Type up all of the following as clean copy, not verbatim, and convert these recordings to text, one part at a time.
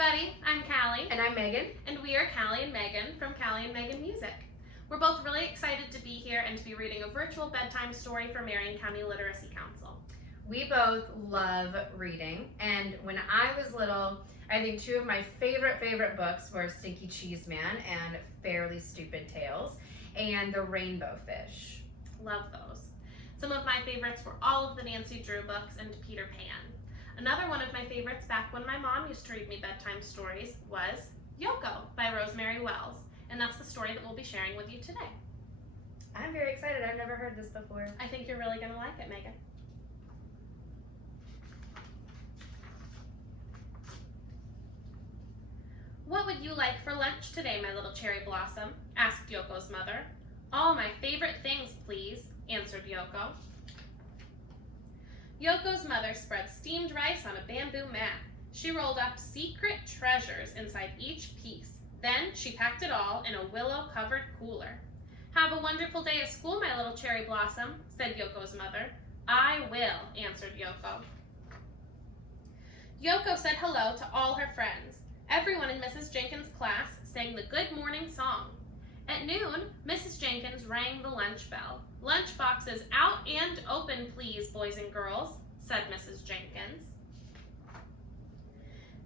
everybody, I'm Caly. And I'm Megan. And we are Caly and Megan from Caly and Megan Music. We're both really excited to be here and to be reading a virtual bedtime story for Marion County Literacy Council. We both love reading, and when I was little, I think two of my favorite books were Stinky Cheese Man and Fairly Stupid Tales and The Rainbow Fish. Love those. Some of my favorites were all of the Nancy Drew books and Peter Pan. Another one of my favorites back when my mom used to read me bedtime stories was Yoko by Rosemary Wells, and that's the story that we'll be sharing with you today. I'm very excited. I've never heard this before. I think you're really going to like it, Megan. What would you like for lunch today, my little cherry blossom? Asked Yoko's mother. All my favorite things, please, answered Yoko. Yoko's mother spread steamed rice on a bamboo mat. She rolled up secret treasures inside each piece. Then she packed it all in a willow-covered cooler. Have a wonderful day at school, my little cherry blossom, said Yoko's mother. I will, answered Yoko. Yoko said hello to all her friends. Everyone in Mrs. Jenkins' class sang the Good Morning song. At noon, Mrs. Jenkins rang the lunch bell. Lunch boxes out and open, please, boys and girls, said Mrs. Jenkins.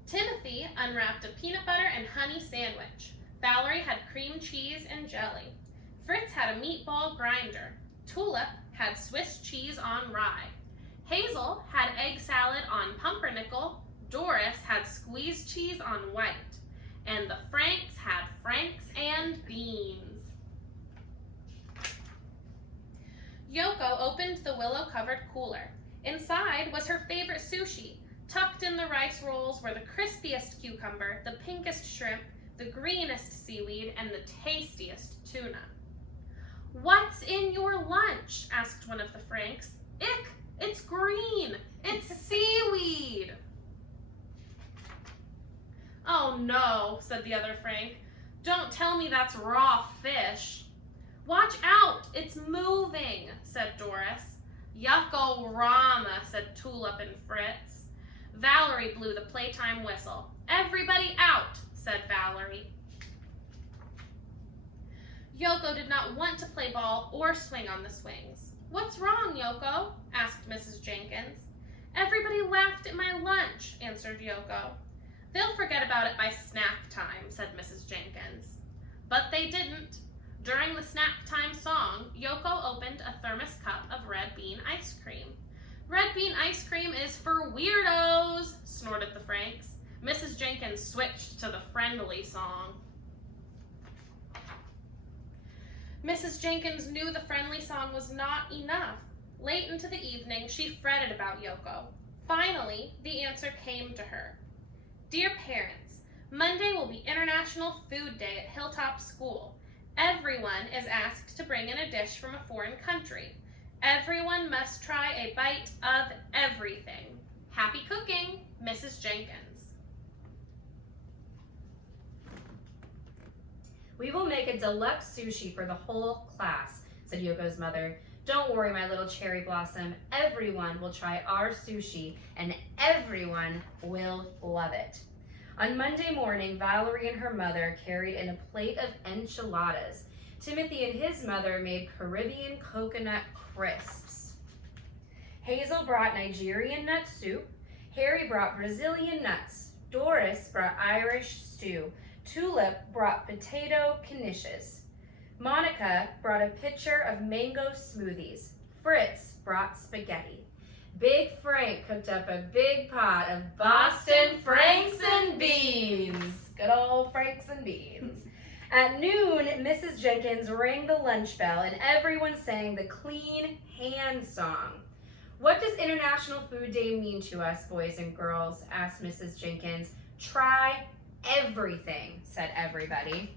Timothy unwrapped a peanut butter and honey sandwich. Valerie had cream cheese and jelly. Fritz had a meatball grinder. Tulip had Swiss cheese on rye. Hazel had egg salad on pumpernickel. Doris had squeezed cheese on white. And the Franks had Franks and beans. Yoko opened the willow-covered cooler. Inside was her favorite sushi. Tucked in the rice rolls were the crispiest cucumber, the pinkest shrimp, the greenest seaweed, and the tastiest tuna. What's in your lunch? Asked one of the Franks. Ick, it's green. It's seaweed. Oh no, said the other Frank. Don't tell me that's raw fish. Watch out, it's moving, said Doris. Yucko-rama, said Tulip and Fritz. Valerie blew the playtime whistle. Everybody out, said Valerie. Yoko did not want to play ball or swing on the swings. What's wrong, Yoko? Asked Mrs. Jenkins. Everybody laughed at my lunch, answered Yoko. They'll forget about it by snack time, said Mrs. Jenkins. But they didn't. During the snack time song, Yoko opened a thermos cup of red bean ice cream. Red bean ice cream is for weirdos, snorted the Franks. Mrs. Jenkins switched to the friendly song. Mrs. Jenkins knew the friendly song was not enough. Late into the evening, she fretted about Yoko. Finally, the answer came to her. Dear parents, Monday will be International Food Day at Hilltop School. Everyone is asked to bring in a dish from a foreign country. Everyone must try a bite of everything. Happy cooking, Mrs. Jenkins. We will make a deluxe sushi for the whole class, said Yoko's mother. Don't worry, my little cherry blossom. Everyone will try our sushi, and everyone will love it. On Monday morning, Valerie and her mother carried in a plate of enchiladas. Timothy and his mother made Caribbean coconut crisps. Hazel brought Nigerian nut soup. Harry brought Brazilian nuts. Doris brought Irish stew. Tulip brought potato knishes. Monica brought a pitcher of mango smoothies. Fritz brought spaghetti. Big Frank cooked up a big pot of Boston Franks and beans. Good old Franks and beans. At noon, Mrs. Jenkins rang the lunch bell and everyone sang the Clean Hands song. What does International Food Day mean to us, boys and girls? Asked Mrs. Jenkins. Try everything, said everybody.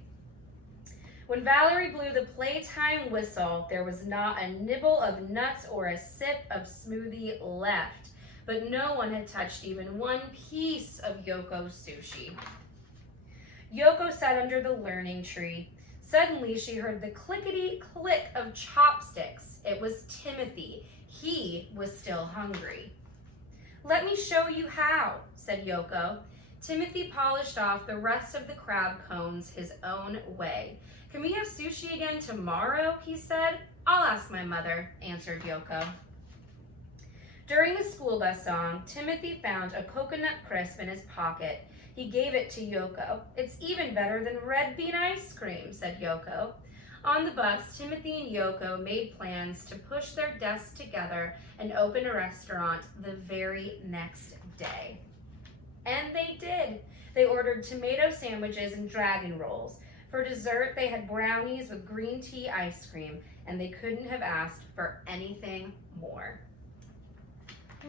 When Valerie blew the playtime whistle, there was not a nibble of nuts or a sip of smoothie left, but no one had touched even one piece of Yoko's sushi. Yoko sat under the learning tree. Suddenly, she heard the clickety-click of chopsticks. It was Timothy. He was still hungry. Let me show you how, said Yoko. Timothy polished off the rest of the crab cones his own way. "Can we have sushi again tomorrow?" he said. "I'll ask my mother," answered Yoko. During the school bus song, Timothy found a coconut crisp in his pocket. He gave it to Yoko. "It's even better than red bean ice cream," said Yoko. On the bus, Timothy and Yoko made plans to push their desks together and open a restaurant the very next day. And they did. They ordered tomato sandwiches and dragon rolls. For dessert, they had brownies with green tea ice cream, and they couldn't have asked for anything more.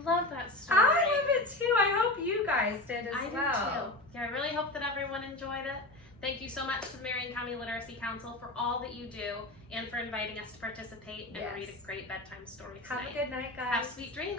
Love that story. I love it too. I hope you guys did as I well. do too. Yeah, I really hope that everyone enjoyed it. Thank you so much to the Marion County Literacy Council for all that you do and for inviting us to participate and read a great bedtime story tonight. Have a good night, guys. Have sweet dreams.